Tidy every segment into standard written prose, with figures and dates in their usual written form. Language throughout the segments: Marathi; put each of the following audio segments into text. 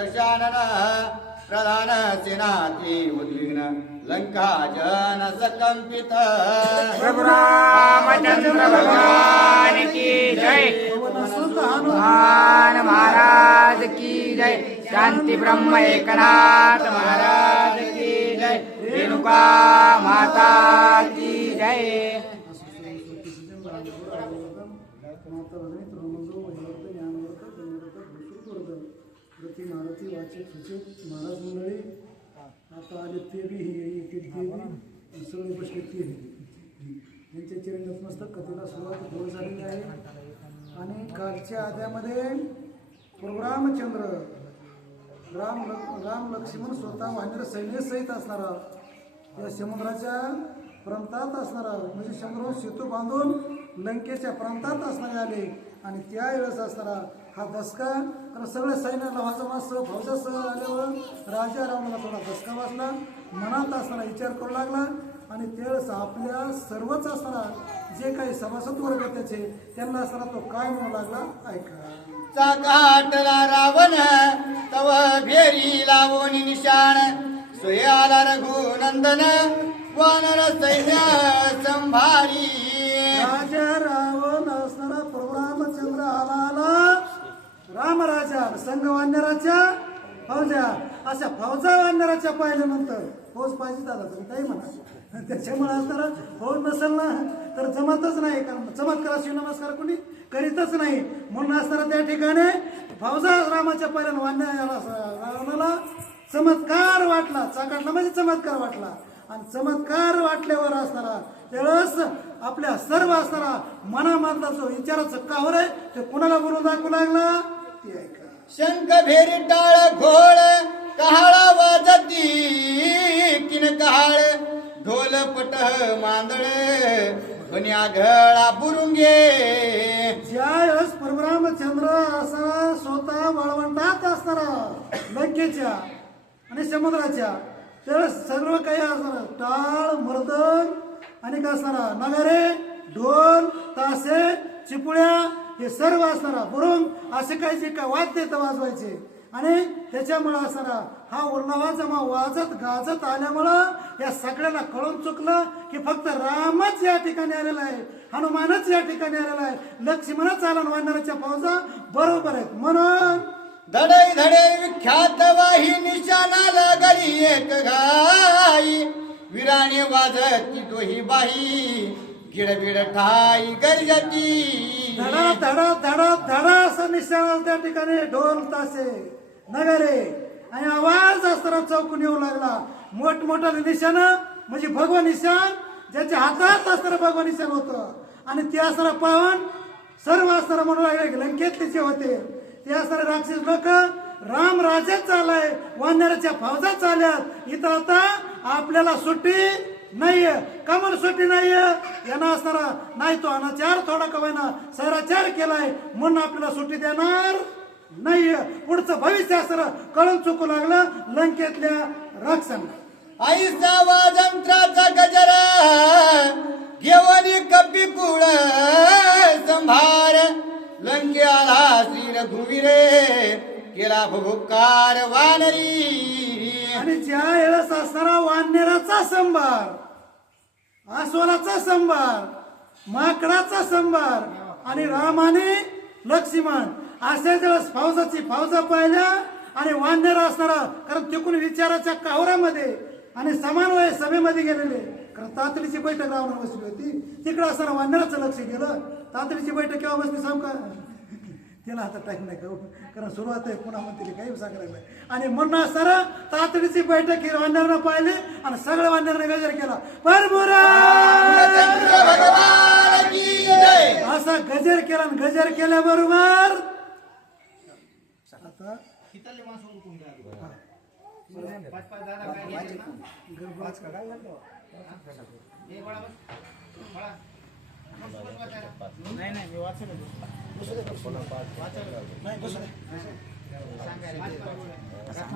दशानन प्रधान सेनाती उद्विग्न लंका जन सकंपित प्रभु रामचंद्र भगवान की जय। हनुमान महाराज की जय। शांति ब्रह्म एकनाथ महाराज की जय। रेणुका माता की जय। महाराज मंडळी आता आले ते बी सगळे बसले ते यांच्या चरण नतमस्तक कथेला सुरुवात गोळ झालेली आहे. आणि कालच्या आध्यामध्ये प्रभू रामचंद्र राम लक्ष्मण स्वतः वानर सैन्यासहित असणारा या समुद्राच्या प्रांतात असणारा म्हणजे समुद्रावर सेतू बांधून लंकेच्या प्रांतात असणारे आले. आणि त्यावेळेस असणारा हा धसका कारण सगळ्या सैन्याला वाचवण्यासह फौजासह आल्यावर राजा रावणाला थोडा धसका वाचला. मनात असणारा विचार करू लागला. आणि त्यावेळेस आपल्या सर्वच असणारा जे काही सभासद वर्ग त्याचे त्यांना असणारा तो काय म्हणू लागला ऐका. चाकाटला रावण तव भेरी लावून निशाण सोय आला रघुनंदन वानर सैन्य संभारी. राजा रावण असणारा प्रभू रामचंद्र आला रामराजा संघ वानराच्या फौजा अशा फौजा वानराच्या पाहिल्यानंतर फौज पाहिजे दादा तुम्ही काही म्हणा त्याच्यामुळे असणारा फौज नसेल ना तर जमतच नाही. कारण चमत्काराशी नमस्कार कोणी करीतच नाही. म्हणून असणारा त्या ठिकाणी फौजा रामाच्या पहिल्यानं रावणाला चमत्कार वाटला. चाकाटला म्हणजे चमत्कार वाटला. आणि चमत्कार वाटल्यावर असणारा त्यावेळेस आपल्या सर्व असणारा मनामधला जो विचाराचं कावर आहे ते कुणाला बोलून दाखवू लागला ते ऐका. शंख भेरी टाळ घोळ कहाळा वाजती किन कहाळ ढोल पट मांदळ बन्या घळा बुरुंगे. ज्यावेळेस प्रभू रामचंद्र असा स्वतः वाळवंटात असणारा लंकेच्या आणि समुद्राच्या त्यावेळेस सर्व काही असणार टाळ मर्दन आणि काय असणारा नगारे ढोल तासे चिपुळ्या हे सर्व असणारा बुरुंग असे काही जे काय वाद्य वाजवायचे. आणि त्याच्यामुळे असणारा हा उर्णवाचा वाजत गाजत आल्यामुळं या सगळ्याला कळून चुकलं की फक्त रामच या ठिकाणी आलेला आहे. हनुमानच या ठिकाणी आलेला आहे. लक्ष्मणच आला वानराच्या फौजा बरोबर आहेत. म्हणून धडे धडे विख्यात वाही निशाणाला गरी एक घाई विराणे वाजती दोही बाई गिडबिड ठाई गरजती. धडा धडा धडा धडा असं निशाण त्या ठिकाणी ढोल तासे नगारे आणि आवाज असताना चौकून येऊ लागला. मोठमोठा निशाण म्हणजे भगवान निशाण ज्याच्या हातात असणारं भगवान निशाण होतं. आणि ते असणारा पावन सर्व असणारा म्हणू लागले लंकेतले जे होते ते असणारे राक्षस लोक राम राजाच चालाय वानराच्या फौजा चालल्यात. इथं आता आपल्याला सुट्टी नाहीये. कमल सुट्टी नाहीये. यांना असणारा नाही तो अनाचार थोडा कवायना सैराचार केलाय म्हणून आपल्याला सुट्टी देणार नाहीये. पुढचं भविष्य असणारं कळून चुकू लागलं लंकेतल्या राक्षसांना. आईचा वाजंत्राचा गजरा घेवनी कपी कुळ संभार लंके आला श्री रघुवीरे केला भुकार वानरी. आणि ज्या वेळेस असणारा वानराचा संभार आस्वलाचा संभार माकडाचा संभार आणि रामाने लक्ष्मण अशा ज्यावेळेस फौजा पाहिल्या आणि वानर असणारा कारण तिकडून विचाराच्या कावरामध्ये आणि समन्वय सभेमध्ये गेलेले कारण तातडीची बैठक रावण बसली होती. तिकडे असणारा वानराचं लक्ष गेलं. तातडीची बैठक केव्हा बसली सांग का त्याला आता टाईम नाही का कारण सुरुवात आहे पुन्हा म्हणते काही सांगायला. आणि म्हणून असणारा तातडीची बैठक ही वानरानं पाहिली आणि सगळ्या वानराने गजर केला असा गजर केला. आणि गजर केल्याबरोबर आता नाही नाही मी वाचलं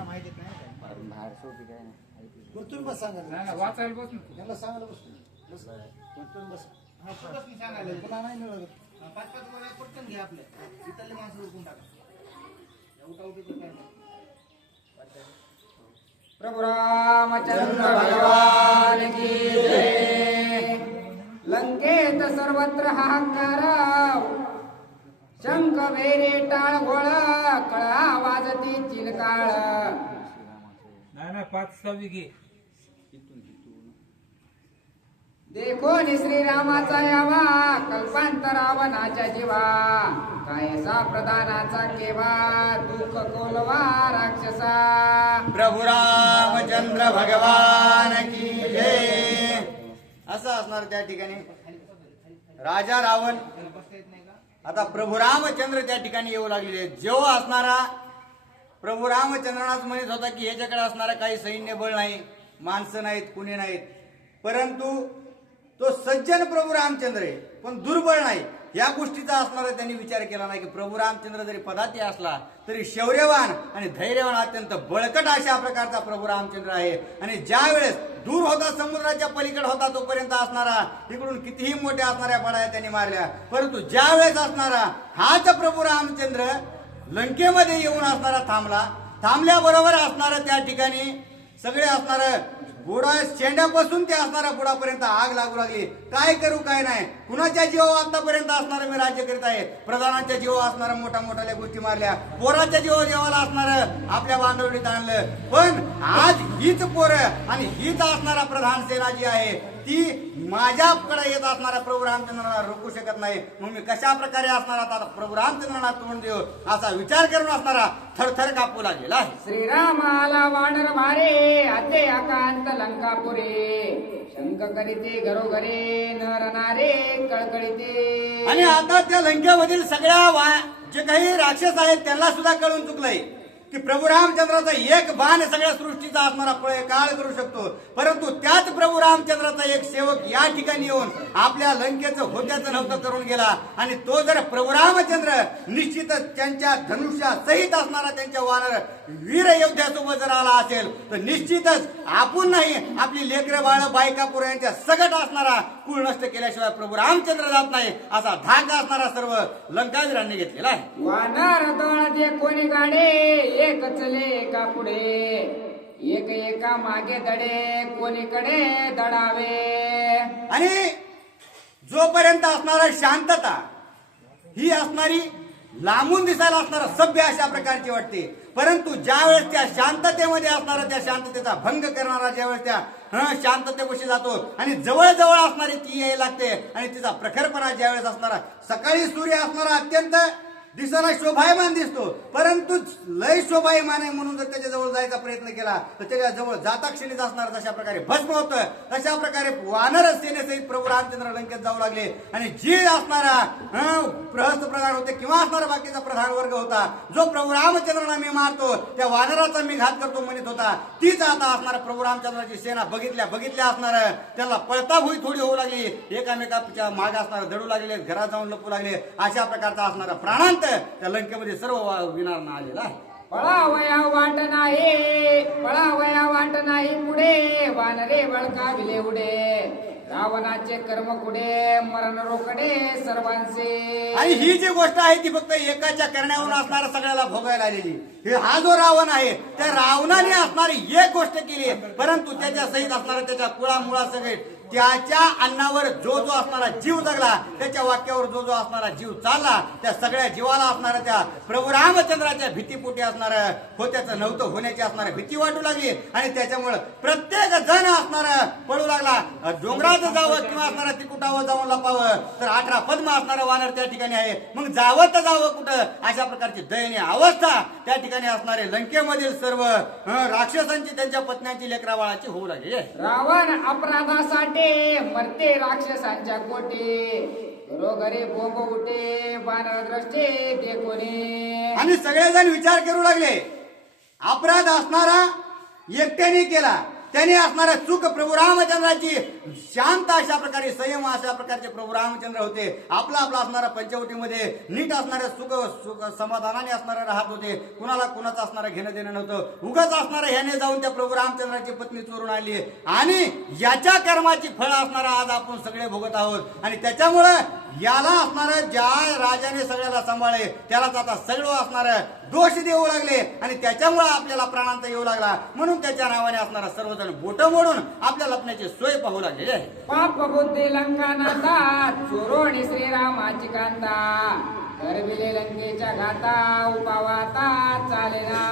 माहितीत नाही तुम्ही बस सांगा वाचायला बसून त्याला सांगायला बस तुम्ही बस पुन्हा नाही मिळत. पाच गोळ्या पटकन घ्या आपल्या इथले माणसं उरकून टाका. उठाउठी काय नाही. प्रभु रामचंद्र भगवान की जय. लंकेत सर्वत्र हाहाकार, शंख वेरे टाळ घोळ, कळा वाजती चिलकाळ. नाही 5-6 घे. देखो नि श्रीरामाचा यावा, कल्पांतर रावणाच्या जीवा. कायसा प्रधानाचा केवा, दुःख कोलवा राक्षसा. प्रभू रामचंद्र भगवान की जय. असं असणार त्या ठिकाणी राजा रावण आता प्रभू रामचंद्र त्या ठिकाणी येऊ लागलेले आहेत. जेव्हा असणारा प्रभू रामचंद्रांनाच म्हणत होता की ह्याच्याकडे असणारा काही सैन्यबळ नाही, माणसं नाहीत, कुणी नाहीत, परंतु तो सज्जन प्रभू रामचंद्र आहे पण दुर्बळ नाही. या गोष्टीचा असणारा त्यांनी विचार केला नाही की प्रभू रामचंद्र जरी पदाती असला तरी शौर्यवान आणि धैर्यवान अत्यंत बळकट अशा प्रकारचा प्रभू रामचंद्र आहे. आणि ज्या वेळेस दूर होता, समुद्राच्या पलीकडे होता, तोपर्यंत असणारा इकडून कितीही मोठ्या असणाऱ्या पडाया त्यांनी मारल्या, परंतु ज्या वेळेस असणारा हाच प्रभू रामचंद्र लंकेमध्ये येऊन असणारा थांबल्याबरोबर असणारा त्या ठिकाणी सगळे असणार बुडा शेंड्यापासून ते असणाऱ्या बुडापर्यंत आग लागू लागली. काय करू काय नाही, कुणाच्या जीवावर आतापर्यंत असणारं मी राज्य करीत आहे. प्रधानाच्या जीवावर असणाऱ्या मोठ्या गोष्टी मारल्या, पोराच्या जीवाला असणारं आपल्या बांधवडीत आणलं, पण आज हीच पोरं आणि हीच असणारा प्रधान सेना जी आहे ती माझ्याकडे येत असणाऱ्या प्रभू रामचंद्राला रोखू शकत नाही. मग मी कशा प्रकारे असणार आता प्रभू रामचंद्रांना तोंड देऊ असा विचार करून असणारा थरथर कापू लागलेला आहे. श्रीराम आला वानर मारे, आते आकांत लंकापुरे. शंख करीते घरोघरे, नर नारे कळकळीते. आणि आता त्या लंकेमधील सगळ्या जे काही राक्षस आहेत त्यांना सुद्धा कळून चुकलंय की प्रभू रामचंद्राचा एक बाण सगळ्या सृष्टीचा असणारा काळ करू शकतो, परंतु त्याच प्रभू रामचंद्राचा एक सेवक या ठिकाणी येऊन आपल्या लंकेचं होत्याचं नव्हतं करून गेला. आणि तो जर प्रभू रामचंद्र निश्चितच त्यांच्या धनुष्यासहित असणारा त्यांच्या वानर वीर योद्ध्यासोबत जर आला असेल तर निश्चितच आपण नाही, आपली लेकरं बाळ बायका पोरं यांच्या सकट असणारा कुळ नष्ट केल्याशिवाय प्रभू रामचंद्र जात नाही असा धाक असणारा सर्व लंकावीरांनी घेतलेला आहे. वानर दळ दे कोणी गाडे, एक चले एका पुढे, एक एका मागे दडे, कोणीकडे दडावे. आणि जोपर्यंत असणारा शांतता ही असणारी लांबून दिसायला असणारा सभ्य अशा प्रकारची वाटते, परंतु ज्या वेळेस त्या शांततेमध्ये असणारा त्या शांततेचा भंग करणारा ज्यावेळेस त्या शांततेपाशी जातो आणि जवळ असणारी ती यायला लागते आणि तिचा प्रखरपणा ज्यावेळेस असणारा सकाळी सूर्य असणारा अत्यंत दिसायला शोभायमान दिसतो, परंतु लय शोभायमान आहे म्हणून जर त्याच्या जवळ जायचा प्रयत्न केला तर त्याच्या जवळ जाता क्षणीच असणार तशा प्रकारे भस्म होतं. तशा प्रकारे वानर सेनेसहित प्रभू रामचंद्र लंकेत जाऊ लागले आणि जे असणारा प्रहस्त प्रधान होते किंवा असणारा बाकीचा प्रधान वर्ग होता जो प्रभू रामचंद्रांना मी मारतो त्या वानराचा मी घात करतो म्हणत होता, तीच आता असणारा प्रभू रामचंद्राची सेना बघितल्या असणार त्याला पळता भुई थोडी होऊ लागली, एकामेकाच्या मागे असणारा दडू लागले, घरात जाऊन लपू लागले. अशा प्रकारचा असणारा प्राणांत त्या लंकेमध्ये सर्व विनारना आलेला आहे. पळावया वाट नाही पुढे, वानरे बळकाविले उडे. रावणाचे कर्म कुडे, मरण रोकडे सर्वांचे. आणि ही जी गोष्ट आहे ती फक्त एकाच्या करण्यावरून असणारा सगळ्याला भोगायला आलेली. हा जो रावण आहे त्या रावणाने असणारी एक गोष्ट केली, परंतु त्याच्या सहित असणारा त्याच्या कुळामुळा सगळे त्याच्या अन्नावर जो असणारा जीव जगला, त्याच्या वाक्यावर जो असणारा जीव चालला, त्या सगळ्या जीवाला असणारा त्या प्रभू रामचंद्राच्या भीतीपोटी असणारं होत्याचं नव्हतं होण्याची असणारी भीती वाटू लागली. आणि त्याच्यामुळे प्रत्येक जण असणारं पळू लागला. डोंगरात जावं किंवा असणारा तिकुटावर जाऊन लपावं तर 18 पद्म असणारा वानर त्या ठिकाणी आहे, मग जावं तर जावं कुठं अशा प्रकारची दयनीय अवस्था त्या ठिकाणी असणारे लंकेमधील सर्व राक्षसांची त्यांच्या पत्न्यांची लेकरा बाळाची होऊ लागली. रावण अपराधासाठी मरते राक्षसांच्या कोटे, घरोघरी बोंब उठे, वानर द्रष्टे ते कोणी. आणि सगळेजण विचार करू लागले, अपराध असणारा एकट्याने केला, त्याने असणारा चूक प्रभू रामचंद्राची शांत अशा प्रकारे संयम अशा प्रकारचे प्रभू रामचंद्र होते. आपला असणारा पंचवटीमध्ये नीट असणारे सुख समाधानाने असणारे राहत होते, कुणाला कुणाचं असणारं घेणं देणं नव्हतं. उगाच असणारं ह्याने जाऊन त्या प्रभू रामचंद्राची पत्नी चोरून आणली आणि याच्या कर्माची फळ असणारा आज आपण सगळे भोगत आहोत. आणि त्याच्यामुळं याला असणारं ज्या राजाने सगळ्याला सांभाळले त्यालाच आता सगळं असणारं दोष देऊ लागले आणि त्याच्यामुळे आपल्याला प्राणांत येऊ लागला. म्हणून त्याच्या नावाने असणारा सर्वजण बोट मोडून आपल्या लपण्याची सोय पाहू लागलेली आहे. पाप बुद्धी लंकानाता चोरोणी श्रीरामाची कांता करविले लंकेच्या घाता उपावाता चालेना.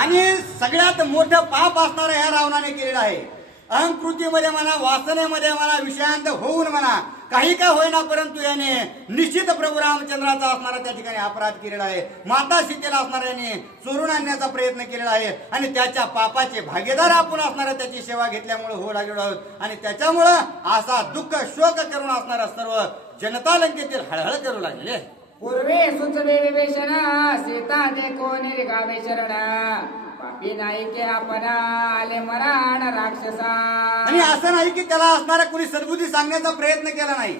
आणि सगळ्यात मोठं पाप असणारं ह्या रावणाने केलेलं आहे. अहंकृतीमध्ये म्हणा, वासनेमध्ये म्हणा, विषयांत होऊन म्हणा, काही का होईना परंतु याने निश्चित प्रभू रामचंद्राचा असणारा त्या ठिकाणी अपराध केलेला आहे. माता सीतेला असणारा याने चोरून आणण्याचा प्रयत्न केलेला आहे आणि त्याच्या पापाचे भागीदार आपण असणारा त्याची सेवा घेतल्यामुळे होऊ लागलेलो आहोत. आणि त्याच्यामुळं असा दुःख शोक करून असणारा सर्व जनता लंकेतील हळहळ करू लागलेले. पूर्वे सुचवे विभीषण सीता देखो निर्गावे शरण पापी नाही के आपण आले मराण राक्षसा. आणि असं नाही की त्याला असणारा कुणी सद्बुद्धी सांगण्याचा प्रयत्न केला नाही.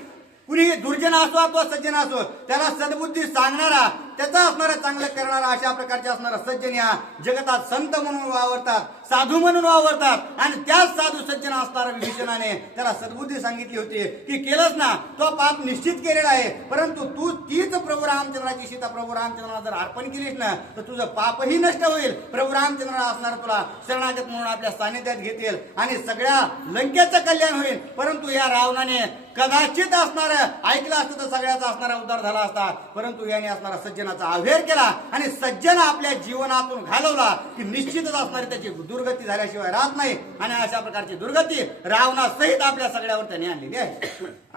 कुणी दुर्जन असो अथवा सज्जन असो त्याला सद्बुद्धी सांगणारा, त्याचा असणारा चांगलं करणारा, अशा प्रकारचे असणारा सज्जन या जगतात संत म्हणून वावरतात, साधू म्हणून वावरतात. आणि त्याच साधू सज्जन असणारा विभीषणाने त्याला सद्बुद्धी सांगितली होती की केलंच ना तो पाप निश्चित केलेला आहे, परंतु तू तीच प्रभू रामचंद्राची सीता प्रभू रामचंद्राला जर अर्पण केलीस ना तर तुझं पापही नष्ट होईल. प्रभू रामचंद्राला असणारा तुला शरणागत म्हणून आपल्या सानिध्यात घेतील आणि सगळ्या लंकेचं कल्याण होईल. परंतु या रावणाने कदाचित असणारं ऐकलं असतं तर सगळ्याचा असणारा उद्धार झाला असता, परंतु याने असणारा सज्जनाचा अवहेर केला आणि सज्जन आपल्या जीवनातून घालवला की निश्चितच असणारी त्याची दुर्गती झाल्याशिवाय राहत नाही. आणि अशा प्रकारची दुर्गती रावणासहित आपल्या सगळ्यावर त्याने आणलेली आहे.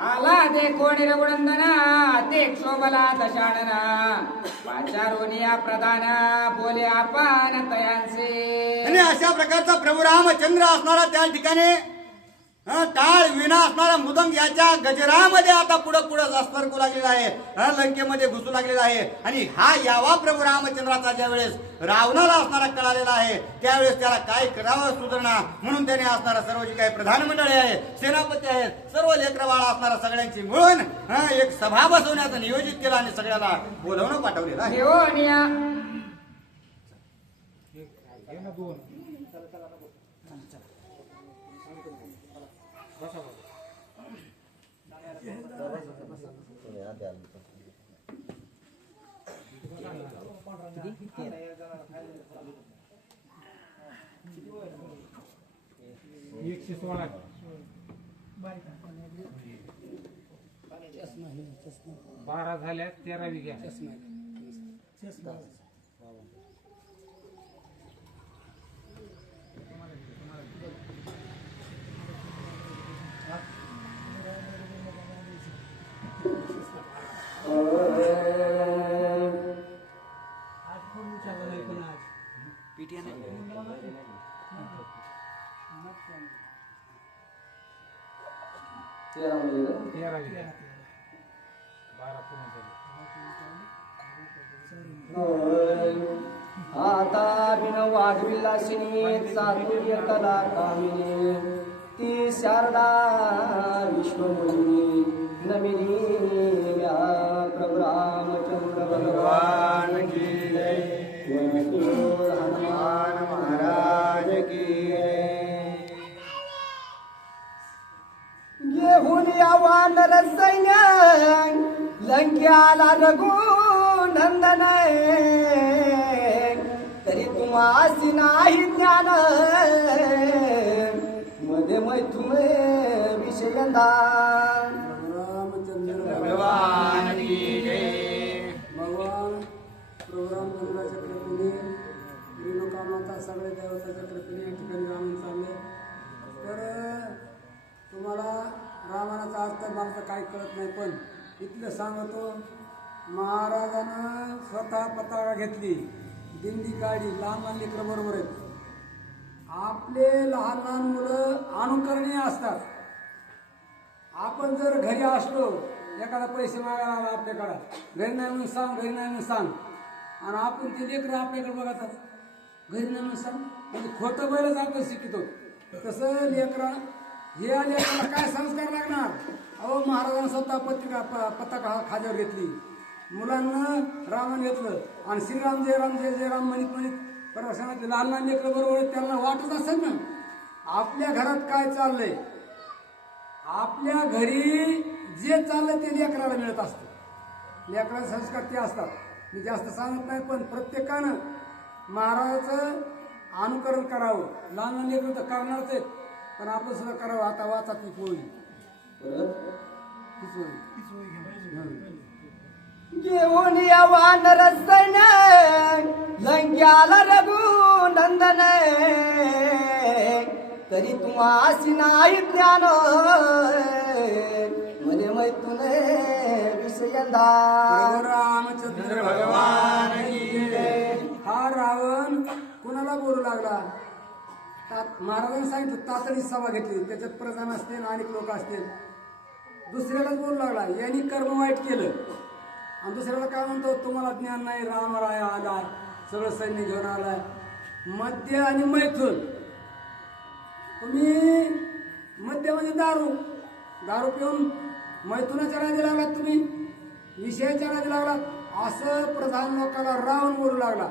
आला दे कोणी रघुनंदना ते क्षोभला दशानना वाचारोनिया प्रधान बोले आपण तयांचे. आणि अशा प्रकारचा प्रभू रामचंद्र असणारा त्या ठिकाणी टाळ विना असणारा मृदंग याच्या गजरामध्ये आता पुढं पुढं सरकू लागलेला आहे, लंकेमध्ये घुसू लागलेला आहे. आणि हा यावा प्रभू रामचंद्राचा ज्या वेळेस रावणाला असणारा कळालेला आहे त्यावेळेस त्याला काय करावं सुधारणा म्हणून त्याने असणारा सर्व जी काही प्रधान मंडळी आहे, सेनापती आहेत, सर्व लेकरवाळा असणारा सगळ्यांची मिळून एक सभा बसवण्याचं नियोजित केलं आणि सगळ्याला बोलवणं पाठवलेलं आहे. देवोनिया एकशे 16 12 झाल्या 13 विघ्या. आता बिन वाघविलासिनी चातुर्य कला कामिनी ती शारदा विश्वमोहिनी नमिनी प्रभु रामचंद्र भगवान की जय. हनुमान महाराज की घेऊन यावा नरसैन्य लंक्याला रघुनंदन तरी तुम्हासी नाही ज्ञान मध्ये मैथुन विषयंदा. रामचंद्र भगवान की जय. भगवान प्रभू रामचंद्राच्या कृपेने रेणुकामाता सगळ्या देवताच्या कृपेने या ठिकाणी रामन चालले. तर तुम्हाला रामायणाचा अर्थ मला तर काही कळत नाही, पण इथलं सांगतो. महाराजानं स्वतः पताका घेतली, दिंडी काढली, लहान लहान लेकरं बरोबर आहेत. आपले लहान लहान मुलं अनुकरणीय असतात. आपण जर घरी असलो, एखादा पैसे मागायला आला आपल्याकडं, घरी नाही म्हणून सांग, घरी नाही म्हणून सांग, आणि आपण ते लेकरं आपल्याकडे बघतात, घरी नाही म्हणून सांग, म्हणजे खोटं बैलच आपण शिकतो. तसं लेकरा हे आले काय संस्कार लागणार. अहो महाराजांनी स्वतः पताका खाद्यावर घेतली, मुलांना रामानं घेतलं आणि श्रीराम जय राम जय जय राम म्हणित म्हणित प्रवासात लहान लहान लेकरं बरोबर त्यांना वाटत असेल ना आपल्या घरात काय चाललंय. आपल्या घरी जे चाललं ते लेकराला मिळत असतं. लेकराचे संस्कार ते असतात. मी जास्त सांगत नाही, पण प्रत्येकानं महाराजाचं अनुकरण करावं. लहान लहान लेकरं तर करणारच आहेत, पण आपण सुद्धा करावं. आता वाचा ती पोळी, तीच पोळी. घेऊन यवान रसन लंक्याला रघुनंदन, तरी तुम्हासी नाही ज्ञान मध्ये मैथून विषयंदा. प्रभू रामचंद्र भगवान की जय. हा रावण कुणाला बोलू लागला? महाराजांनी सांगितलं तातडी सभा घेतली, त्याच्यात प्रधान असतील, अनेक लोक असतील. दुसऱ्यालाच बोलू लागला, यांनी कर्म वाईट केलं. आणि दुसऱ्याला काय म्हणतो, तुम्हाला ज्ञान नाही, रामराय आला, सगळं सैन्य घेऊन आलाय. मद्य आणि मैथून, तुम्ही मद्य म्हणजे दारू, दारू पिऊन मैथुनाच्या नादी लागलात, तुम्ही विषयाच्या नादी लागलात, असं प्रधान लोकांना रावण बोलू लागला.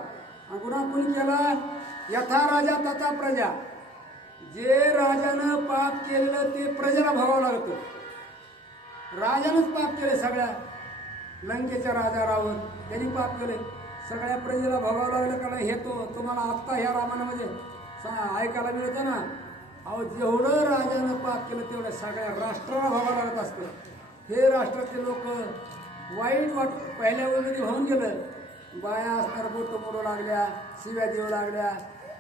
आणि गुन्हा कोणी केला? यथा राजा तथा प्रजा. जे राजानं पाप केलेलं ते प्रजेला भोगावं लागतं. राजानंच पाप केले, सगळ्या लंकेचा राजा रावण त्यांनी पाप केले, सगळ्या प्रजेला भोगावं लागलं. का हे तुम्हाला आत्ता ह्या रामायणामध्ये ऐकायला मिळतं ना. अहो, जेवढं राजानं पाप केलं तेवढं सगळ्या राष्ट्राला भोगावं लागत असतं. हे राष्ट्रातले लोक वाईट पहिल्या वेळेमध्ये होऊन गेलं. बाया असणार बोट मोडू लागल्या, शिव्या देऊ लागल्या,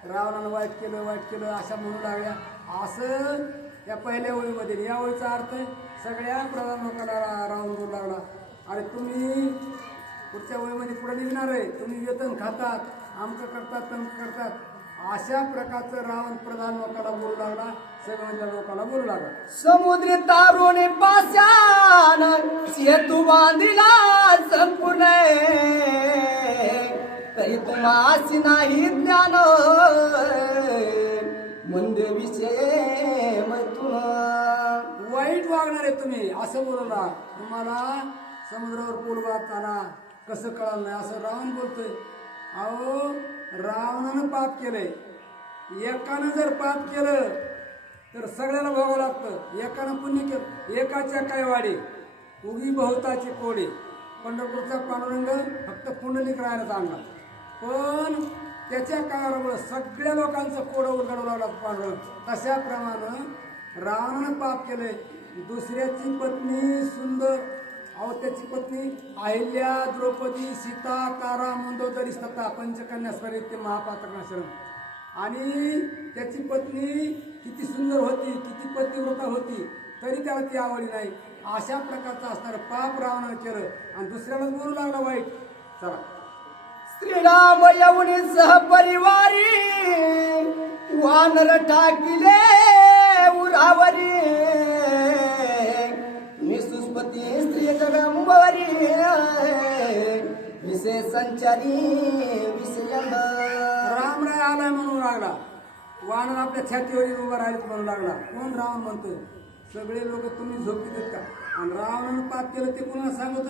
रावणानं वाईट केलं अशा म्हणू लागल्या. असं या पहिल्या ओळीमध्ये. या ओळीचा अर्थ सगळ्या प्रधान लोकांना रावण बोलू लागला. अरे तुम्ही पुढच्या वयामध्ये पुढे निघणार आहे, तुम्ही वेतन खातात, आमचं करतात, तमकं करतात, अशा प्रकारचं रावण प्रधान लोकांना बोलू लागला, सगळ्या लोकांना बोलू लागला. समुद्र तारुणी पाशान सेतू बांधिला संपूर्ण, तरी तुम्हासी नाही ज्ञान मंद विषय मैथून. वाईट वागणार आहे तुम्ही असं बोलला. तुम्हाला समुद्रावर पूल वाहताना कसं कळलं नाही असं रावण बोलतोय. अहो, रावणानं पाप केलंय. एकानं जर पाप केलं तर सगळ्याला भोगावं लागतं. एकानं पुण्य केलं, एकाच्या काय वाडी उगी बहुताची कोडी. पंढरपूरचा पांडुरंग फक्त पुंडलिक राहायला आणला, पण त्याच्या काळामुळे सगळ्या लोकांचं कोडं उलगडू लागला पांडुरंग. तशाप्रमाणे रावणानं पाप केलंय. दुसऱ्याची पत्नी सुंदर, अहो त्याची पत्नी अहिल्या, द्रौपदी, सीता, तारा, मंदोदरी, सता, पंचकन्या स्वरित्य महापात्रनाशरण. आणि त्याची पत्नी किती सुंदर होती, किती पतिव्रता होती, तरी त्याला ती आवडली नाही. अशा प्रकारचं असणारं पाप रावणानं केलं आणि दुसऱ्याला बोलू लागला वाईट. चला, श्रीराम येऊनी सहपरिवारी वानर टाकिले उरावरी, सुस्पती स्त्री जगंबरी विषय संचारी विषयंद. रामराय आलाय म्हणू लागला. वानर आपल्या छातीवर उभा राहिलेत म्हणू लागला. कोण? रावण म्हणतोय. सगळे लोक तुम्ही झोपी देत का? आणि रावणानं पाप केलं ते कोणाला सांगत?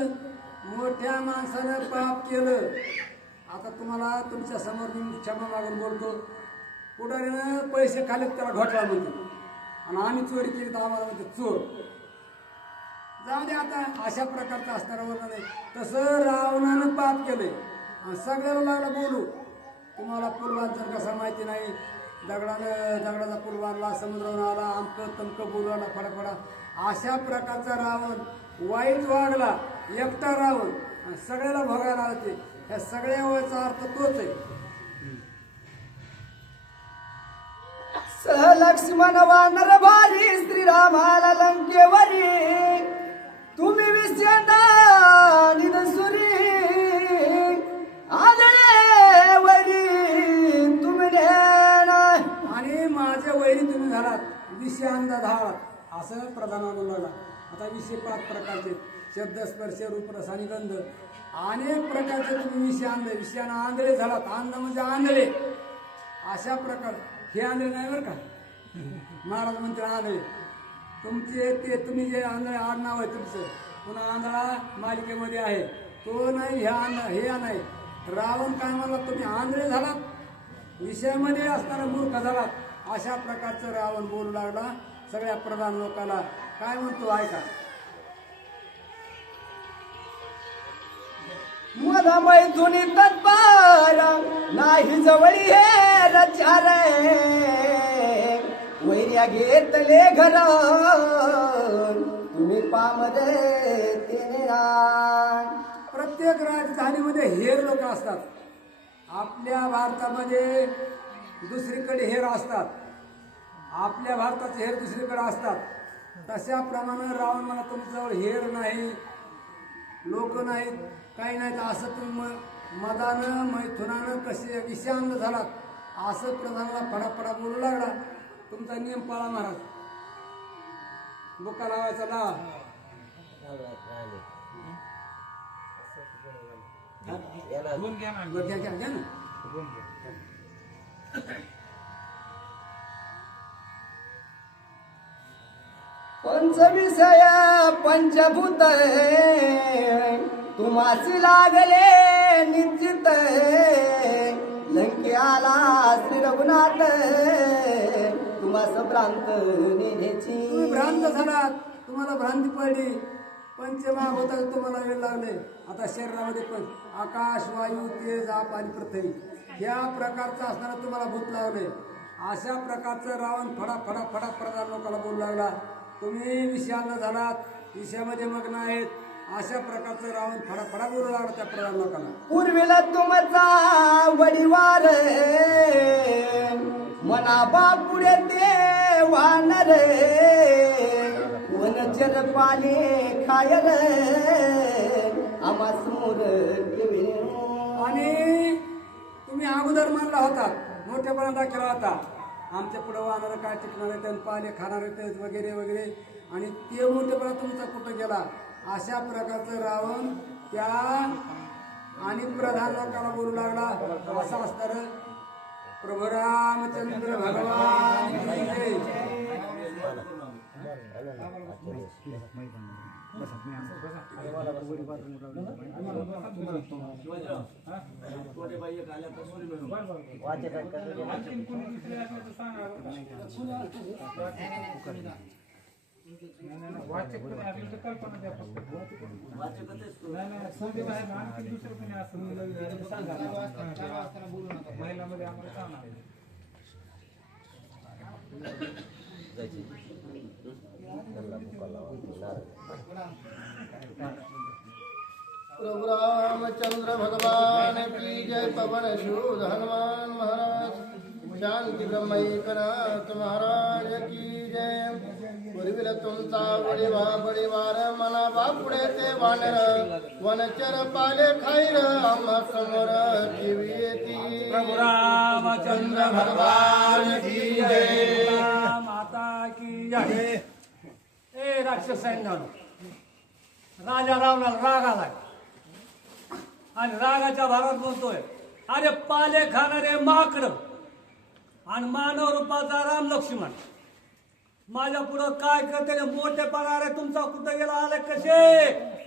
मोठ्या माणसानं पाप केलं. आता तुम्हाला तुमच्या समोर मी क्षमा मागून बोलतो. पुढारीनं पैसे खाल्लेत त्याला घोटाळा म्हणतो, आणि आम्ही चोरी केली तर आम्हाला म्हणते चोर. जाऊ दे आता, अशा प्रकारचं असणारं वर्णन नाही. तसं रावणानं पाप केलंय आणि सगळ्याला लागला बोलू. तुम्हाला पूल बांधणार कसा माहिती नाही, दगडाचा पूल बांधला, समुद्रावर आला, आमकं तमकं बोलू आला, फडाफडा. अशा प्रकारचा रावण वाईट वागला, एकटा रावण, आणि सगळ्याला भोगायला आला. ते ह्या सगळ्या वयाचा अर्थ तोच आहे. सहलक्ष्मण वानर भारी श्रीरामाला लंकेवरी, तुम्ही विषयंदा निदसुरी आदळे वरी तुम्ही नेना. आणि माझ्या वैरी तुम्ही झालात, विषय अंदाज आहात, असं प्रधानाला बोलला. आता विषय 5 प्रकारचे: शब्द, स्पर्श, रूप, रस आणि गंध. अनेक प्रकारचे तुम्ही विषय आणले. विषयानं आंधळे झालात. आंध म्हणजे आंधळे. अशा प्रकार हे आंधळे नाही बरं का, महाराज म्हणते आंधळे. तुमचे ते तुम्ही जे आंधळे आडनाव आहे तुमचं, पुन्हा आंधळा मालिकेमध्ये आहे तो नाही, हे नाही. रावण काय म्हणला? तुम्ही आंधळे झालात, विषयामध्ये असणारा मूर्ख झालात. अशा प्रकारचं रावण बोलू लागला सगळ्या प्रधान लोकांना. काय म्हणतो ऐका. मला मैथुनी तत्पर नाही जवळी हे रचार वैर्या घेतले घर तुम्ही पामरे तेने रान. प्रत्येक राजधानीमध्ये हेर लोक असतात. आपल्या भारतामध्ये दुसरीकडे हेर असतात. आपल्या भारताचे हेर दुसरीकडे असतात. तशाप्रमाणे रावण मला तुमच्याजवळ हेर नाही, लोक नाहीत, काही नाहीत, असं तुम्ही मदानं मैथुनानं कसे विषांत झालात असं प्रधानाला फडाफडा बोलू लागला. तुमचा नियम पाळा महाराज. बुका लावायचा ला. दोन घ्या ना. घ्या घ्या घ्या ना. दोन घ्या. पंचविषय पंचभूत तुम्हासी लागले निश्चित लंक्याला श्री रघुनाथ तुम्हास भ्रांत नेण्याची. तुम्ही भ्रांत झालात, तुम्हाला भ्रांती पडली. पंचमहाभूताचे तुम्हाला वेळ लागले. आता शरीरामध्ये पण आकाश, वायू, तेज, आप आणि पृथ्वी या प्रकारचं असणारं तुम्हाला भूत लावले. अशा प्रकारचं रावण फडा फडा फडा प्रधान लोकांना बोलू लागला. तुम्ही विषयाला झालात, विषयामध्ये मग्न आहेत. अशा प्रकारचं रावण फडा फडा बोलू लागला त्या प्रधान लोकांना. पूर्वीला तुमचा वडिवार मना बापुढे ते वानर वनचर पाले खायल आम्हा समोर आणि तुम्ही अगोदर मानला होता, मोठेपणा दाखवला होता. आमच्या पुढे वाहणारं काय टिकणार आहे, त्यांनी पाले खाणार आहेत वगैरे वगैरे. आणि ते मोठेपणा तुमचा कुठं गेला. अशा प्रकारचं रावण त्या आणि प्रधान लोकांना बोलू लागला. असं असतं प्रभू रामचंद्र भगवान की जय. आणखीन कोणी दुसरे असले तर सांगा. वाचक कोणी असले तर कल्पना द्या फक्त. नाही संदीप आहे ना, आणखी दुसरं कोणी असं सांगा. महिलामध्ये आम्हाला सांगा. प्रभु रामचंद्र भगवान की जय. पवन शूद हनुमान महाराज, शांती ब्रह्मैकनाथ महाराज की जय. पूर्वील तुमचा बळीवार मना बापुढे ते वानर वनचर पाले खाईर आम्हा समोर ठेवी येती. प्रभु रामचंद्र भगवान की जय. माता की जय. ए राक्षसांनो, राजा रावणाला राग आलाय आणि रागाच्या भारात बोलतोय, अरे पाले खाणारे माकड आणि मानव रूपाचा राम लक्ष्मण माझ्या पुढं काय करते, मोठेपणा रे तुमचा कुठं गेला, आले कसे,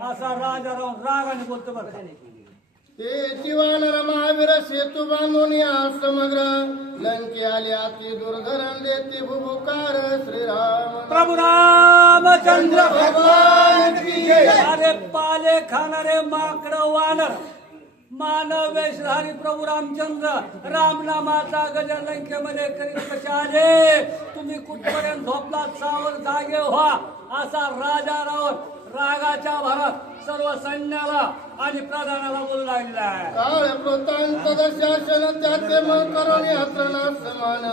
असा राजा रावण रागाने बोलतो. बरं ते वानर महावीर सेतू बांधून या समग्र लंके आल्या ती दुर्धरण देते भुभुकार श्रीराम. प्रभु रामचंद्र भगवान की जय. अरे पाले खाणारे माकड वानर मानव वेशधारी प्रभू रामचंद्र रामनामाचा गजर लंकेमध्ये करीत कसे आले. तुम्ही कुठपर्यंत झोपलात, सावर जागे व्हा, असा राजा रावण रागाच्या भरात सर्व सैन्याला आणि प्रधानाला बोलू लागलेला आहे. काळ प्रोतांत शासन त्याचे मग करून यात्रणा समान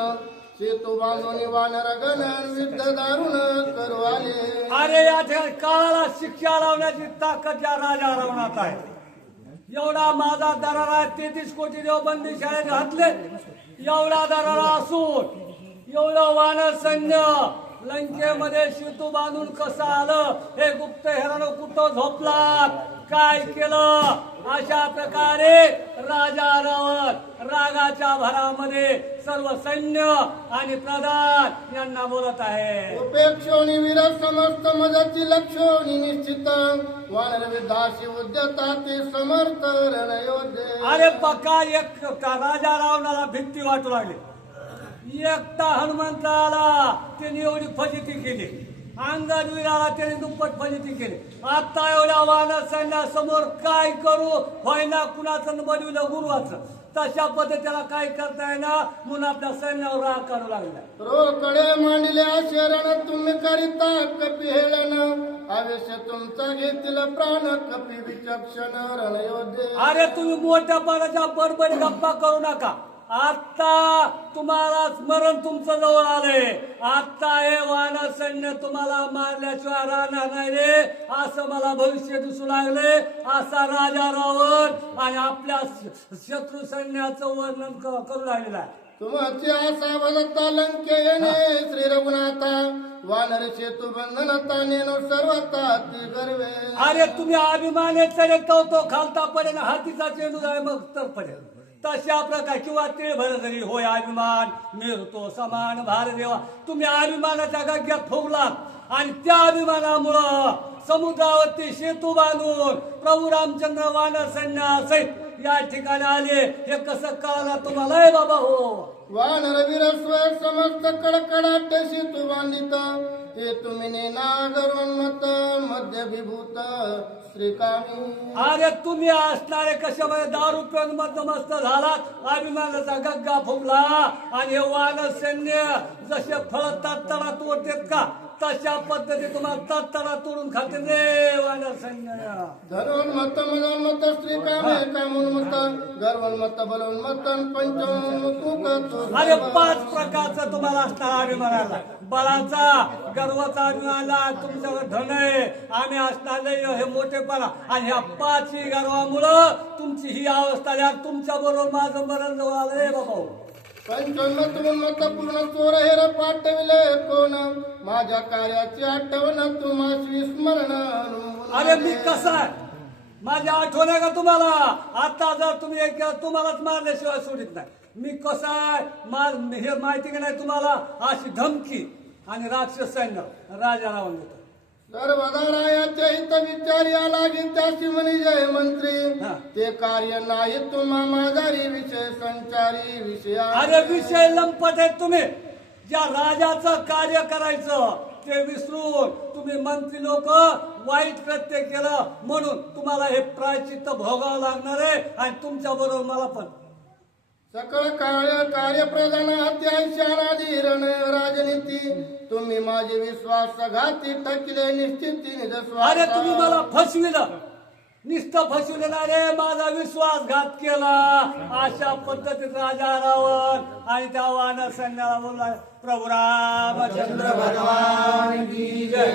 सेतू बांधून वानर गणन विद्ध दारुण करू आले. अरे या काळाला शिक्षा लावण्याची ताकद या राजा रावणात आहे. एवढा माझा दरारा आहे, 33 कोटी देव बंदी शाळेत घातले. एवढा दरारा असून एवढं वानर सैन्य लंकेमध्ये सेतू बांधून कसं आलं, हे गुप्तहेरानं कुठं झोपलात, काय केलं, अशा प्रकारे राजा रावण रागाच्या भरामध्ये सर्व सैन्य आणि प्रधान यांना बोलत आहे. उपेक्षोनी वीर समस्त मदती लक्षोनी निश्चित वानर विद्याशी उद्यता ते समर्थ रणयोद्धे. अरे पक्का एक राजा रावणाला भीती वाटू लागली. एकटा हनुमंत आला, त्याने एवढी फजिती केली. अंगात विराला त्याने दुप्पट फलिती केली. आता एवढ्या वानर सैन्यासमोर काय करू होईना कुणाचं बनविलं गुरुवाचं. तशा पद्धतीला काय करता येणार म्हणून आपल्या सैन्यावर राग करू लागला. रोकडे मांडल्या शरण तुम्ही करिता कपी हेळन आवेश तुमचा घेतील प्राण कपी विचक्षण रणयोधे. अरे तुम्ही मोठ्या पाण्याच्या बडबड गप्पा करू नका. आता तुम्हाला स्मरण तुमचं जवळ आलंय. आता हे वानर सैन्य तुम्हाला मारल्याशिवाय राहणार नाही रे असं मला भविष्य दिसू लागले. असा राजा रावण आणि आपल्या शत्रू सैन्याचं वर्णन करू लागलेला आहे. तुमची आशा भजता लंके येणे श्री रघुनाथा वानर सेतू बंधन तानेनो सर्वता ती गर्वे. अरे तुम्ही अभिमाने चढे तो खालता पडेल हातीचा चेंडू जाय मग तर पडेल. तशा प्रकार किंवा तीळ भर जरी होय अभिमान मिळतो समान भार देवा. तुम्ही अभिमानाच्या गग्यात फुगलात आणि त्या अभिमानामुळं समुद्रावरती सेतू बांधून प्रभू रामचंद्र वानर सैन्यासहित या ठिकाणी आले. हे कसं कळलं तुम्हाला बाबा हो. वानर वीरस्व समस्त कडकडाट सेतू बांधित ते तुम्ही नागरोन्मत मध्य विभूत श्रीकामी. अरे तुम्ही असणारे कशामध्ये दारू पिऊन मध्यमस्त झालात. अभिमानाचा गग्गा फुगला आणि हे वानर सैन्य जसे फळ तात्तडा तोडतात का तशा पद्धती तुम्हाला तात्तडा तोडून खाते रे वानर सैन्य. धनोन्मत्त मदोन्मत्त श्रीकामे कामोन्मत्त गर्वोन्मत्त बलोन्मत्त पंचोन्मत्त. अरे 5 प्रकारचं तुम्हाला असणार अभिमानाला. बळाचा गर्वाचा अभिमानाला तुमच्यावर धन आहे आम्ही असणार नाही हे मोठेपणा आणि ह्या 5 गर्वामुळं तुमची ही अवस्था झाली. तुमच्या बरोबर माझं मरण जवळ आलंय बाबा. पंचोन्मत्त उन्मत्त पूर्ण चोर हेर पाठविले कोण माझ्या कार्याची आठवण तुम्हाशी स्मरण. अरे मी कसा आहे माझ्या आठवण आहे का तुम्हाला. आता जर तुम्ही एक तुम्हालाच मारल्याशिवाय सोडित नाही. मी कसा आहे हे माहिती का नाही तुम्हाला. अशी धमकी आणि राक्षस सैन्य राजा रावण देतो. सर्वदा रायाच्या हित विचार या लागेल त्याशी म्हणे जय मंत्री ते कार्य नाही तुम्हा माझारी विषय संचारी विषय. अरे विषय लंपट आहेत तुम्ही. ज्या राजाचं कार्य करायचं ते विसरून तुम्ही मंत्री लोक वाईट कृत्य केलं म्हणून तुम्हाला हे प्रायचित्त भोगावं लागणार आहे आणि तुमच्या बरोबर मला पण. सकळ कार्यप्रधान अत्याशानादी रण राजनीती तुम्ही माझे विश्वासघाती टकले निश्चिती. अरे तुम्ही मला फसविलं नुसतं फसविलं नाही रे माझा विश्वासघात केला. अशा पद्धतीत राजा रावण आणि त्या वानर सैन्याला बोलला प्रभू रामचंद्र भगवान की जय.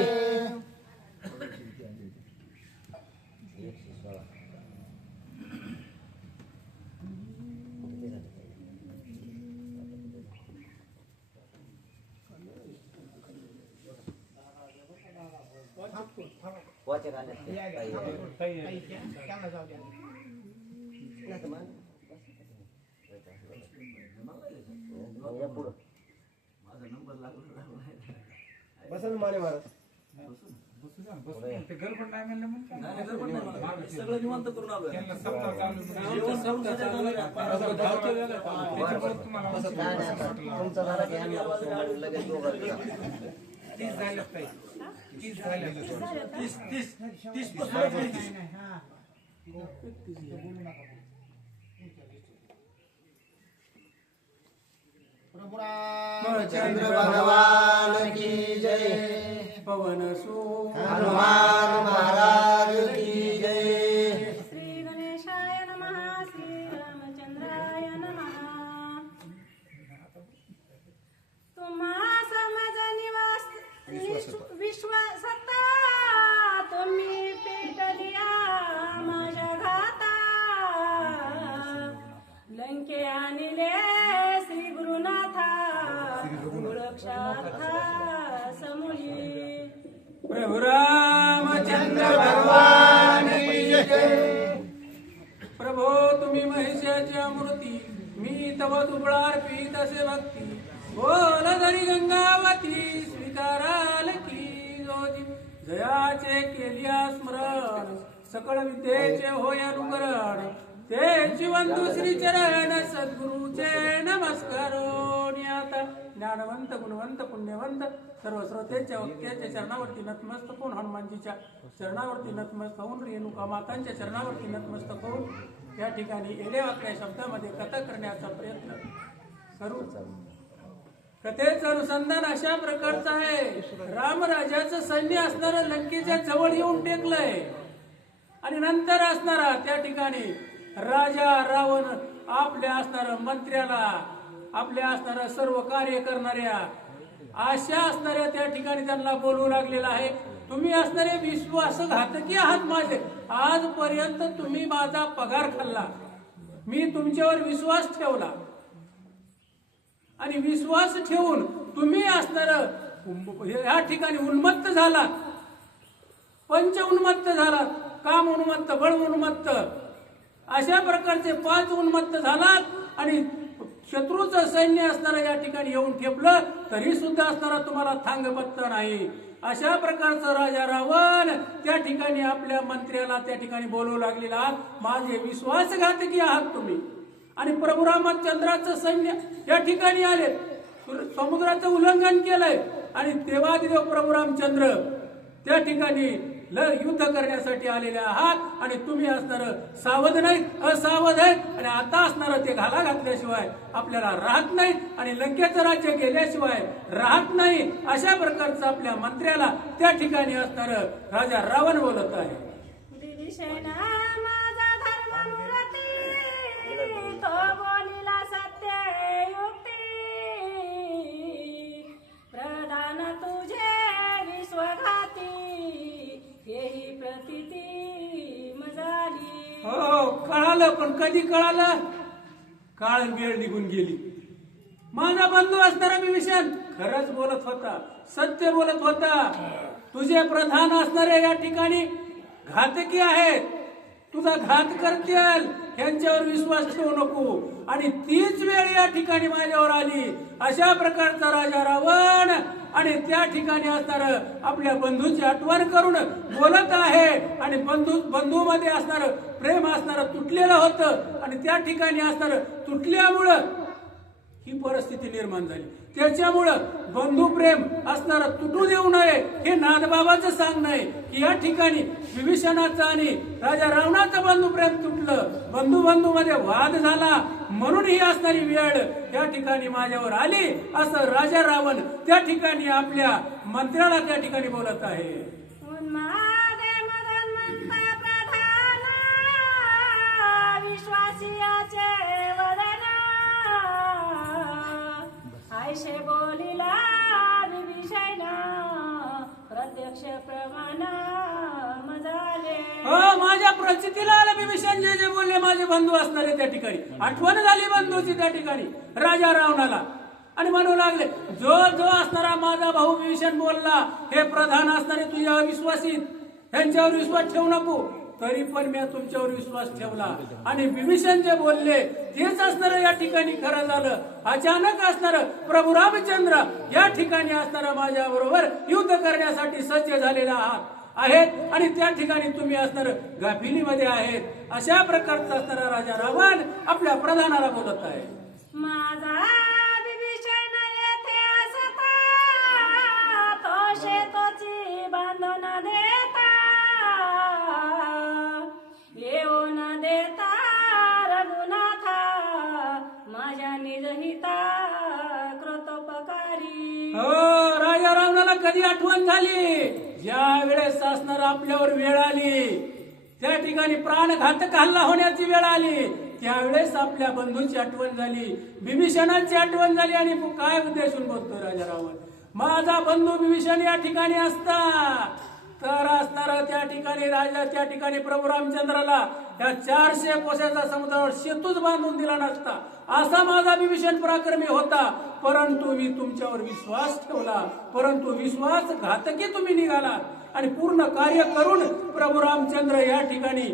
ते गर्लफ्रेंड नाही म्हणलं म्हणून सगळं निवांत करून आलो. त्यांना सप्ताह चालू रामचंद्र भगवान की जय. पवन सो हनुमान महाराज की जय. श्री गणेशाय नमः. श्री रामचंद्राय नमः. तुम्हा समज निवास विश्व सत्ता तुम्ही पेटलिया माझ्या घाता. लंके आणले श्री गुरुनाथा गुरुरक्षार्था समुली. प्रभु रामचंद्र भगवान की जय. प्रभो तुम्ही महिषाच्या मूर्ती मी तव दुबळार पीत असे भक्ती. बोल धरी गंगावती स्वीकाराल की जोजी. जयाचे केलिया स्मरण सकळ विद्येचे होय अनुकरण. ते जीवन श्री चरण सद्गुरूचे नमस्कारो. आता ज्ञान ज्ञानवंत गुणवंत पुण्यवंत सर्व श्रोतेच्या वक्त्याच्या चरणावरती नतमस्तक होऊन हनुमानजीच्या चरणावरती नतमस्तक होऊन रेणुका मातांच्या चरणावरती नतमस्तक होऊन या ठिकाणी एडेवाकड्या शब्दामध्ये कथा करण्याचा प्रयत्न करू. कथेचं अनुसंधान अशा प्रकारचं आहे. रामराजाचं सैन्य असणारं लंकेच्या जवळ येऊन टेकलंय आणि नंतर असणारा त्या ठिकाणी राजा रावण आपल्या असणाऱ्या मंत्र्याला, आपल्या असणाऱ्या सर्व कार्य करणाऱ्या अशा असणाऱ्या त्या ठिकाणी त्यांना बोलवू लागलेला आहे. तुम्ही असणारे विश्वासघातकी आहात माझे. आजपर्यंत तुम्ही माझा पगार खाल्ला, मी तुमच्यावर विश्वास ठेवला आणि विश्वास ठेवून तुम्ही असणार या ठिकाणी उन्मत्त झालात, पंच उन्मत्त झालात, काम उन्मत्त, बळ उन्मत्त, अशा प्रकारचे 5 उन्मत्त झालात आणि शत्रूचं सैन्य असणारं या ठिकाणी येऊन ठेपलं तरी सुद्धा असणारा तुम्हाला थांगपत्ता नाही. अशा प्रकारचं राजा रावण त्या ठिकाणी आपल्या मंत्र्याला त्या ठिकाणी बोलवू लागलेला आहात. माझे विश्वासघातकी आहात तुम्ही. आणि प्रभू रामचंद्राचं सैन्य या ठिकाणी आले, समुद्राचं उल्लंघन केलंय आणि देवादिदेव प्रभू रामचंद्र त्या ठिकाणी युद्ध करण्यासाठी आलेले आहात आणि तुम्ही असणार सावध नाही, असावध आहेत आणि आता असणार ते घाला घातल्याशिवाय आपल्याला राहत नाही आणि लंकेचं राज्य गेल्याशिवाय राहत नाही. अशा प्रकारचं आपल्या मंत्र्याला त्या ठिकाणी असणार राजा रावण बोलत आहे. विभीषणा माझा धर्ममूर्ती, तो बोलिला सत्य युक्ती, प्रधान तुझे विश्वघाती, येही प्रतीती मजाली. हो, कळालं, पण कधी कळालं? काळ वेळ निघून गेली. माझा बंधू असणारा विभीषण खरंच बोलत होता, सत्य बोलत होता. तुझे प्रधान असणारे या ठिकाणी घातकी आहेत, तुझा घात करतील, यांच्यावर विश्वास ठेवू नको. आणि तीच वेळ या ठिकाणी माझ्यावर आली. अशा प्रकारचा राजा रावण आणि त्या ठिकाणी असणार आपल्या बंधूची आठवण करून बोलत आहे आणि बंधू मध्ये असणार प्रेम असणार तुटलेलं होतं आणि त्या ठिकाणी असणार तुटल्यामुळं ही परिस्थिती निर्माण झाली. त्याच्यामुळं बंधू प्रेम असणार तुटू देऊ नये हे नाथबाबाचं सांगणं आहे की या ठिकाणी विभीषणाचं आणि राजा रावणाचं बंधू प्रेम तुटलं, बंधू मध्ये वाद झाला, म्हणून ही असणारी वेळ या ठिकाणी माझ्यावर आली असं राजा रावण त्या ठिकाणी आपल्या मंत्र्याला त्या ठिकाणी बोलत आहे. उन्मादे मदन्मत्ता प्रधाना, विश्वासियाचे वदना, आयशे बोलिला विभीषणा, प्रत्यक्ष प्रमाण मजाले. हो, माझ्या प्रचितीला आलं विभीषण जे बोलले माझे बंधू असणारे त्या ठिकाणी. आठवण झाली बंधूची त्या ठिकाणी राजा रावणाला आणि म्हणू लागले जो असणारा माझा भाऊ विभीषण बोलला, हे प्रधान असणारे तुझ्यावर विश्वासित, त्यांच्यावर विश्वास ठेवू नको. तरी पण मी तुमच्यावर विश्वास ठेवला आणि विभीषण जे बोलले तेच असणार या ठिकाणी खरं झालं. अचानक असणार प्रभू रामचंद्र या ठिकाणी असणारा माझ्या बरोबर युद्ध करण्यासाठी सज्ज झालेला आहेत आणि त्या ठिकाणी तुम्ही असणार गाफिलीमध्ये आहेत. अशा प्रकारचा असणारा राजा रावण आपल्या प्रधानाला बोलत आहे. माझा विभीषण येथे असता, तो शेतोची बांधून देता, येऊन देता रघुनाथा, माझ्या निजहिता कृतोपकारी. हो, राजा रावणाला कधी आठवण झाली? ज्या वेळेस असणार आपल्यावर वेळ आली, त्या ठिकाणी प्राणघातक हल्ला होण्याची वेळ आली, त्यावेळेस आपल्या बंधूची आठवण झाली, विभीषणाची आठवण झाली. आणि काय उद्देशून बोलतो राजा रावण? माझा बंधू विभीषण या ठिकाणी असता तर असणारा त्या ठिकाणी राजा त्या ठिकाणी प्रभू रामचंद्राला या 400 कोसाच्या समुद्रावर सेतूच बांधून दिला नसता. असा माझा विभीषण पराक्रमी होता, परंतु मी तुमच्यावर विश्वास ठेवला, परंतु विश्वास घातकी तुम्ही निघालात आणि पूर्ण कार्य करून प्रभू रामचंद्र या ठिकाणी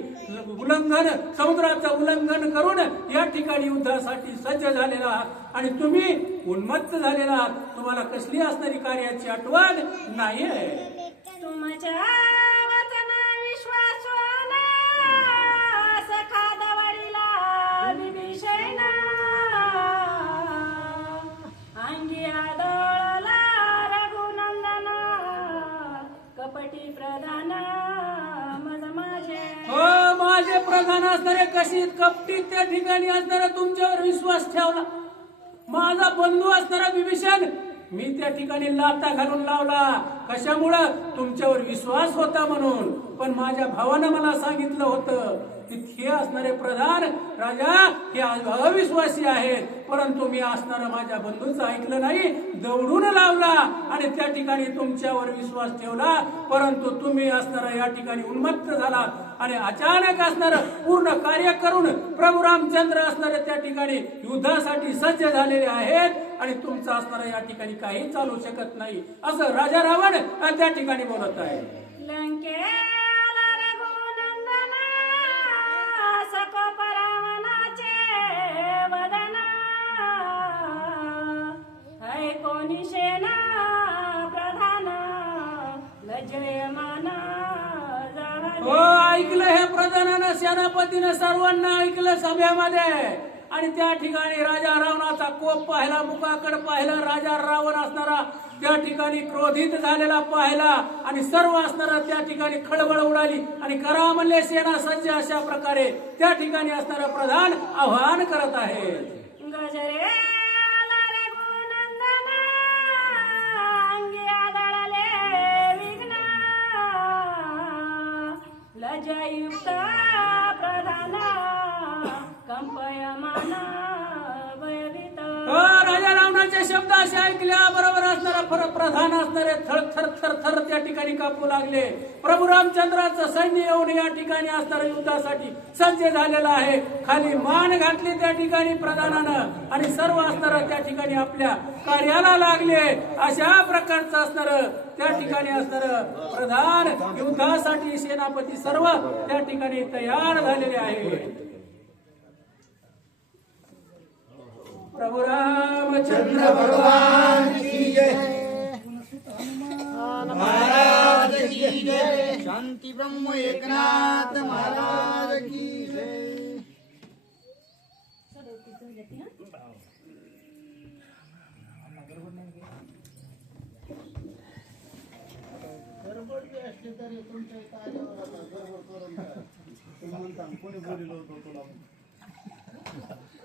समुद्राचं उल्लंघन करून या ठिकाणी युद्धासाठी सज्ज झालेला आहात आणि तुम्ही उन्मत्त झालेला आहात. तुम्हाला कसली असणारी कार्याची आठवण नाहीये. तुमच्या वचना विश्वासवाला, सखा दवडीला विभीषणा, अंगी आदर प्रधान असणारे कशीत कपटीत त्या ठिकाणी असणारा तुमच्यावर विश्वास ठेवला. माझा बंधू असणारा विभीषण मी त्या ठिकाणी लाथा घालून लावला. कशामुळं? तुमच्यावर विश्वास होता म्हणून. पण माझ्या भावानं मला सांगितलं होतं की हे असणारे प्रधान राजा हे अविश्वासी आहेत, परंतु मी असणारं माझ्या बंधूचं ऐकलं नाही, दौडून लावला आणि त्या ठिकाणी तुमच्यावर विश्वास ठेवला. परंतु तुम्ही असणारा या ठिकाणी उन्मत्त झालात आणि अचानक असणारं पूर्ण कार्य करून प्रभू रामचंद्र असणारे त्या ठिकाणी युद्धासाठी सज्ज झालेले आहेत आणि तुमचं असणारं या ठिकाणी काही चालू शकत नाही, असं राजा रावण त्या ठिकाणी बोलत आहे. लंकेला रघुनंदन सकोप रावणाचे वदन है कोणी सेना प्रधान लजयमान हो, ऐकलं हे प्रधानानं सेनापतीनं सर्वांना ऐकलं सभेमध्ये. आणि त्या ठिकाणी राजा रावणाचा कोप पाहिला, मुखाकडे पाहिला. राजा रावण असणारा त्या ठिकाणी क्रोधित झालेला पाहिला आणि सर्व असणारा त्या ठिकाणी खळबळ उडाली आणि करा म्हणले सेना सज्ज. अशा प्रकारे त्या ठिकाणी असणारा प्रधान आव्हान करत आहे. गजरे आला रघुनंदन अंगी आदळले विघ्न लजयुक्त प्रधान कंपयमान भयभीत. राजा रावणाचे शब्द असे ऐकल्या बरोबर असणारा प्रधान असणारे थर थर थर थर त्या ठिकाणी कापू लागले. प्रभू रामचंद्राचं सैन्य येऊन या ठिकाणी असणाऱ्या युद्धासाठी सज्ज झालेला आहे. खाली मान घातली त्या ठिकाणी प्रधानानं आणि सर्व असणारं त्या ठिकाणी आपल्या कार्याला लागले. अशा प्रकारचं असणारं त्या ठिकाणी असणारं प्रधान युद्धासाठी सेनापती सर्व त्या ठिकाणी तयार झालेले आहे. प्रभू रामचंद्र भगवान की जय, महाराज की जय, शांती ब्रह्म एकनाथ महाराज की जय.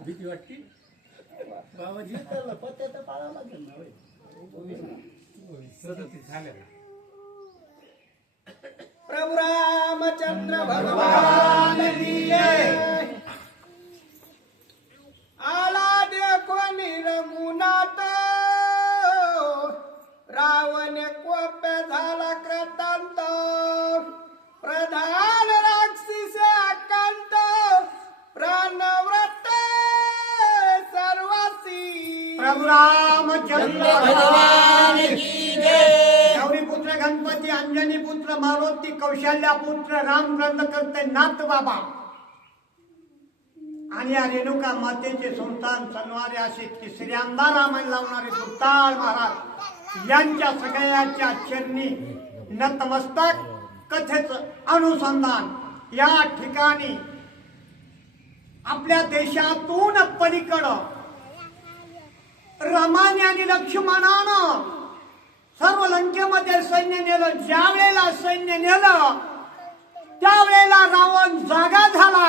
भीती वाटते बाबाजी. प्रभु रामचंद्र भगवान की जय. आला देखो रघुनाथ रावण कोप झाला कृतांत प्रधान राक्षसी अकांत प्राणव्रत सर्वासी. प्रभु रामचंद्र भगवान की जय. गौरी पुत्र गणपती, अंजनी पुत्र मारुती, कौशल्या पुत्र रामचंद्र करते नाथ बाबा आणि या रेणुका मातेचे संतान सन्वारे असे तिसऱ्यांदा रामायण लावणारे सुतार महाराज यांच्या सगळ्याच्या चरणी नतमस्तक कथेचं अनुसंधान या ठिकाणी आपल्या देशातून पलीकडं रामाने आणि लक्ष्मणानं सर्व लंकेमध्ये सैन्य नेलं. ज्या वेळेला सैन्य नेलं त्यावेळेला रावण जागा झाला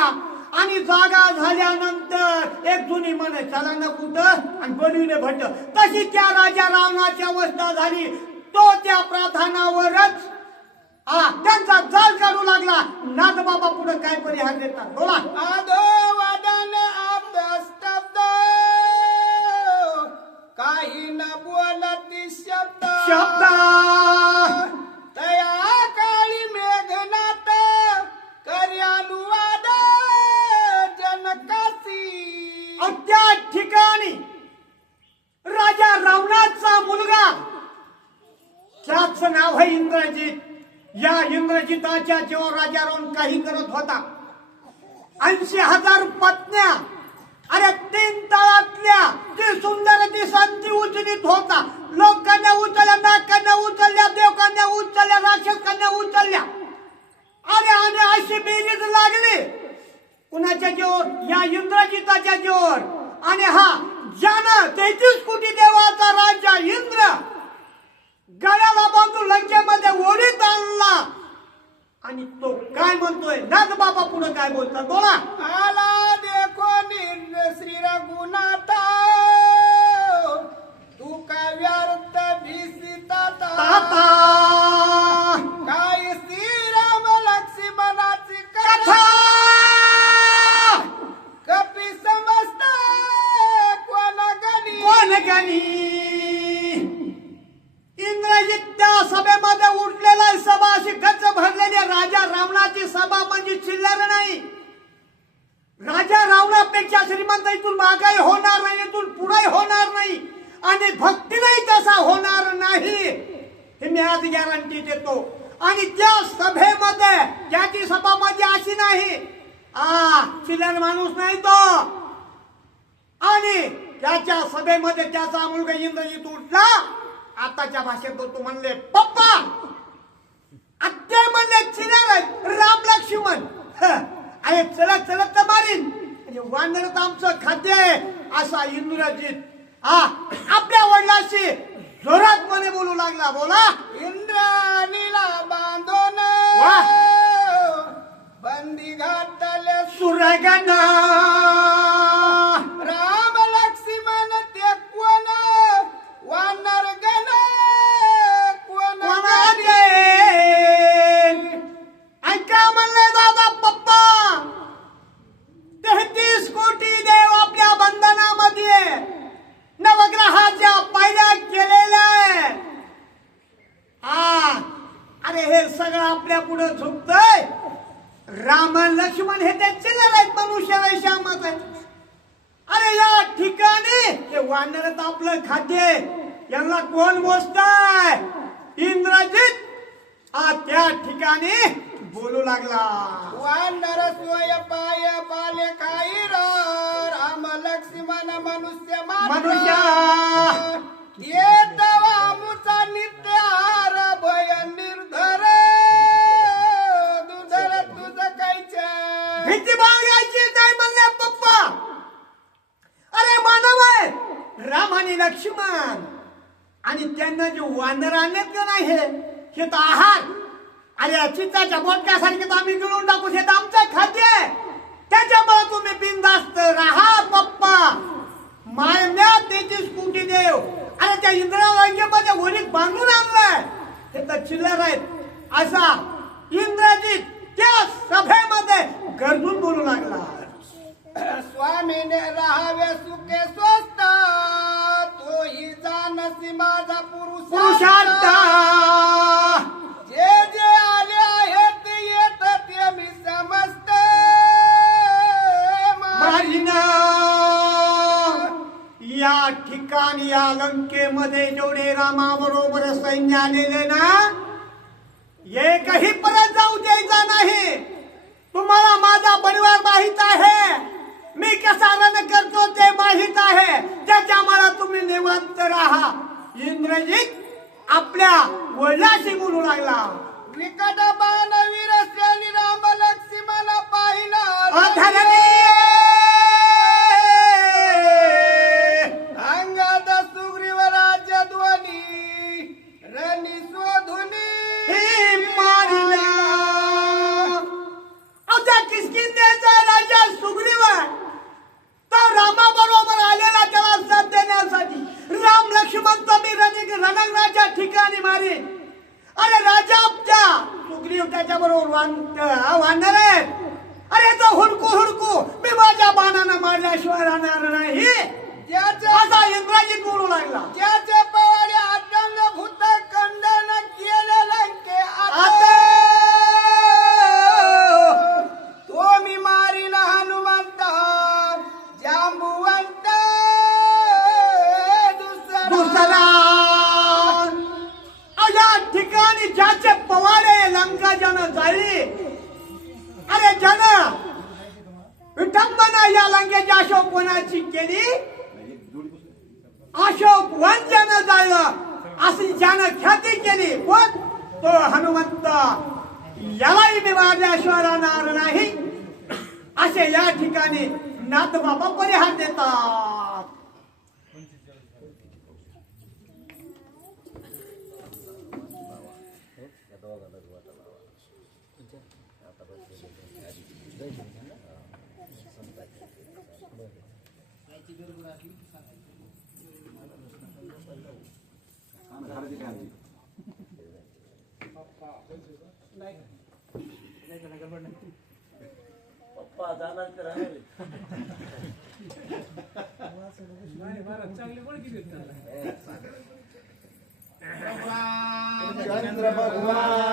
आणि जागा झाल्यानंतर एक जुनी म्हणे चला न कुठं आणि बनविले भट. तशी त्या राजा रावणाची अवस्था झाली. तो त्या प्रधानावरच त्यांचा जाळ काढू लागला. नागबाबा पुढे काय परिहार देतात बोला. आदो वादन स्तब्ध काही न बोलती शब्द शब्द तया काळी मेघनाथ कर्यानुवाद जनकासी. त्या ठिकाणी राजा रावणाचा मुलगा त्याच नाव आहे इंद्रजित. या इंद्रजिताच्या जेव्हा राजा रावण काही करत होता 80,000 पत्न्या अरे 3 तळातल्या ती सुंदर दिसांती उचलीत होता. लोकांना उचलल्या, नागकन्या उचलल्या, देवकन्या उचलल्या, राक्षसकन्या उचलल्या. अरे आणि अशी बेरीज लागली कुणाच्या जोर? या इंद्रजिताच्या जोर. आणि हा ज्यानं 33 कोटी देवाचा राजा इंद्र गळ्याला बांधून लंकेमध्ये ओढीत आणला आणि तो काय म्हणतोय नागबाबा पुढे काय बोलतात बोला. आला देखो श्री रघुनाथा तू का व्यर्थ भिसिता ताता काय श्रीराम लक्ष्मणाची कथा कथा कपी समस्त कोण गणी कोण गणी. इंग्रजीत त्या सभेमध्ये उठलेला सभा अशी गच्च भरलेली राजा रावणाची सभा म्हणजे चिल्लर नाही. राजा रावणापेक्षा श्रीमंत इथून मागाई होणार नाही, इथून पुढे होणार नाही आणि भक्तीलाही तसा होणार नाही हे मी आज गॅरंटी देतो. आणि त्या सभेमध्ये ज्याची सभा म्हणजे अशी नाही चिल्लर माणूस नाही तो. आणि त्याच्या सभेमध्ये त्याचा मुलगा इंद्रजित उठला. आताच्या भाषेत बोलतो म्हणले पप्पा. आत्या म्हणले चिल्लर राम लक्ष्मण अरे चलत चलत तर मारीन म्हणजे वानर तर आमचं खाद्य आहे असा इंद्रजित आपल्या वडिलाशी जोरात मने बोलू लागला. बोला. इंद्राणीला बांधून वा. बंदी घातले सुरगणा राम लक्ष्मण ते कोण वानर गण कोण कोणाचे ऐका म्हणले दादा पप्पा 33 कोटी देव आपल्या बंधनामध्ये नवग्रहाच्या पायऱ्या केलेल्या आहेत. अरे हे सगळं आपल्या पुढे झुकतंय. राम लक्ष्मण हे ते चिल्लर आहेत, मनुष्य वैश्यामच आहेत. अरे या ठिकाणी हे वानर तर आपलं खाद्य यांना कोण मोजताय. इंद्रजित त्या ठिकाणी बोलू लागला. वानर सोय पाय पाले खाई राम लक्ष्मण मनुष्य मनुष्य येत वामुचा नित्य आहार भय निर्धर दुधर तुझ कायच्या भीती बाळगायची नाही म्हणले पप्पा. अरे मानव आहे राम आणि लक्ष्मण आणि त्यांना जे वानर आणत नाही हे तर आहार. अरे चित्ताच्या बोटक्यासारखे तर आम्ही गिळून टाकू हे तर आमचं खाद्य आहे. त्याच्यामुळे तुम्ही बिनधास्त राहा पप्पा. मायम्या 33 कोटी देव अरे त्या इंद्रावांगेमध्ये वणीत बांधून आणलाय हे तर चिल्लर आहेत असा इंद्रजित त्या सभेमध्ये गरजून बोलू लागला. स्वामीने राहावे सुखे स्वस्त तोही जानसी माझा पुरुषार्थ जे जे आले आहेत येत ते मी समजत मारिना. या ठिकाणी या लंकेमध्ये जेवढे रामाबरोबर सैन्य आलेले ना एकही परत जाऊ द्यायचा नाही. तुम्हाला माझा परिवार माहित आहे, मी कसा रण करतो ते माहित आहे. त्याच्यामुळे तुम्ही निवांत राहा. इंद्रजित आपल्या वडिलाशी बोलू लागला. विकट बाणवीर श्रेणी राम लक्ष्मण पाहिला अंगात सुग्रीव राज्य ध्वनी रणी स्वधुनी किसकिंदेचा राजा सुग्रीव तर रामाबरोबर आलेला त्याला साथ देण्यासाठी राम लक्ष्मण मी रणंगणाच्या ठिकाणी मारे. अरे राजा सुग्रीव त्याच्याबरोबर वानर आहेत. अरे तो हुडकू मी माझ्या बाणानं मारल्याशिवाय राहणार नाही असा इंद्रजित बोलू लागला. ज्याचे पवाडे अडंग भूत खंडन केले लंके तो मी मारील हनुमंत जांबुवंत दुसरा या ठिकाणी ज्याचे पवाडे लंका जन जाळली. अरे जन विठंबना या लंकेची अशोक वनाची केली. अशोक वन ज्यानं जाळलं अशी ज्यानं ख्याती केली पण तो हनुमंत यालाही मी मारल्याशिवाय राहणार नाही असे या ठिकाणी नाथबाबा परिहार देतात. नाही महाराज चांगली ओळखी देत त्याला. चंद्र भगवान